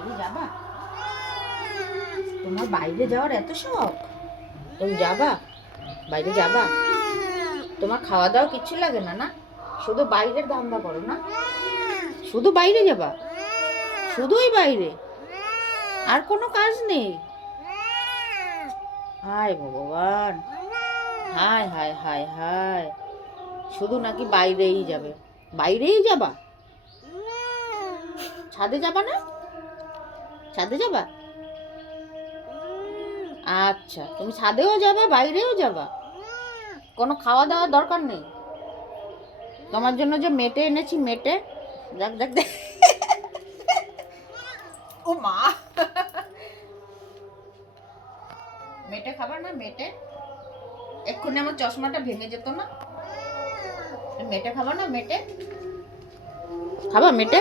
বাইরে যাবা? তোমার বাইরে যাওয়ার এত শখ? তুমি যাবা? বাইরে যাবা? তোমার খাওয়া দাওয়া কিচ্ছু লাগে না, না? শুধু বাইরের ধান্দা করো না? শুধু বাইরে যাবা? শুধুই বাইরে? আর কোনো কাজ নেই? হায় ভগবান, হায় হায় হায় হায়, শুধু নাকি বাইরেই যাবে? বাইরেই যাবা? ছাদে যাবা না? ছাদে যাবা? আচ্ছা, তুমি ছাদেও যাবা বাইরেও যাবা? কোনো খাওয়া দাওয়ার দরকার নেই? তোমার জন্য যে মেটে এনেছি, মেটে, দেখ দেখ দেখ। ও মা, মেটে খাবার না? মেটে এক্ষুনি আমার চশমাটা ভেঙে যেত না? মেটে খাবা না? মেটে খাবা? মেটে